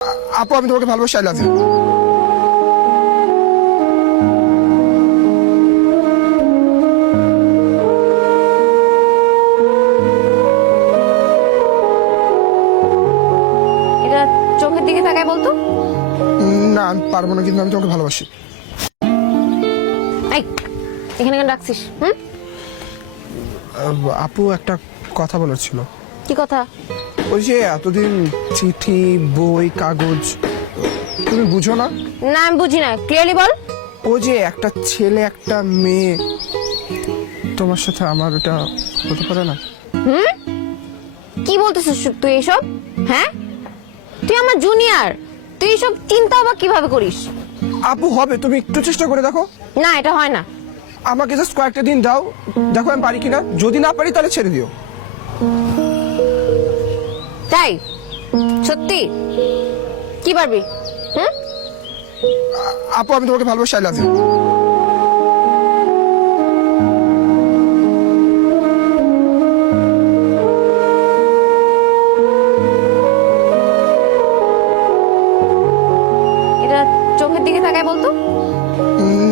আপু আমি তোমাকে ভালোবাসি, আই লাভ ইউ। এটা চোখের দিকে তাকায় বলতো। না আমি পারবো না, কিন্তু আমি তোমাকে ভালোবাসি। এই এখানে কেন রাখছিস? আপু একটা কথা বলার ছিল। কি কথা? ওই যে এতদিন চিঠি বই কাগজ, তুমি বুঝো না? না আমি বুঝি না, ক্লিয়ারলি বল। ও যে একটা ছেলে একটা মেয়ে, তোমার সাথে আমার এটা হতে পারে না? কি বলতেছিস তুই এসব? হ্যাঁ, তুই আমার জুনিয়র, তুই এসব চিন্তা বা কিভাবে করিস? আপু হবে, তুমি একটু চেষ্টা করে দেখো। না এটা হয় না। আমাকে জাস্ট কয়েকটা দিন দাও, দেখো আমি পারি কিনা। যদি না পারি তাহলে ছেড়ে দিও। তাই? সত্যি? কি পারবি? আপু আমি তোমাকে ভালোবাসি, আই লাভ ইউ। এটা চোখের দিকে তাকায় বলতো।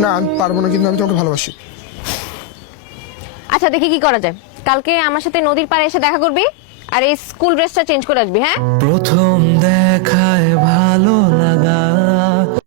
না আমি পারবো না, কিন্তু আমি তোমাকে ভালোবাসি। আচ্ছা দেখি কি করা যায়। কালকে আমার সাথে নদীর পাড়ে এসে দেখা করবি, আর এই স্কুল ড্রেসটা চেঞ্জ করে আসবি। হ্যাঁ প্রথম দেখায় ভালো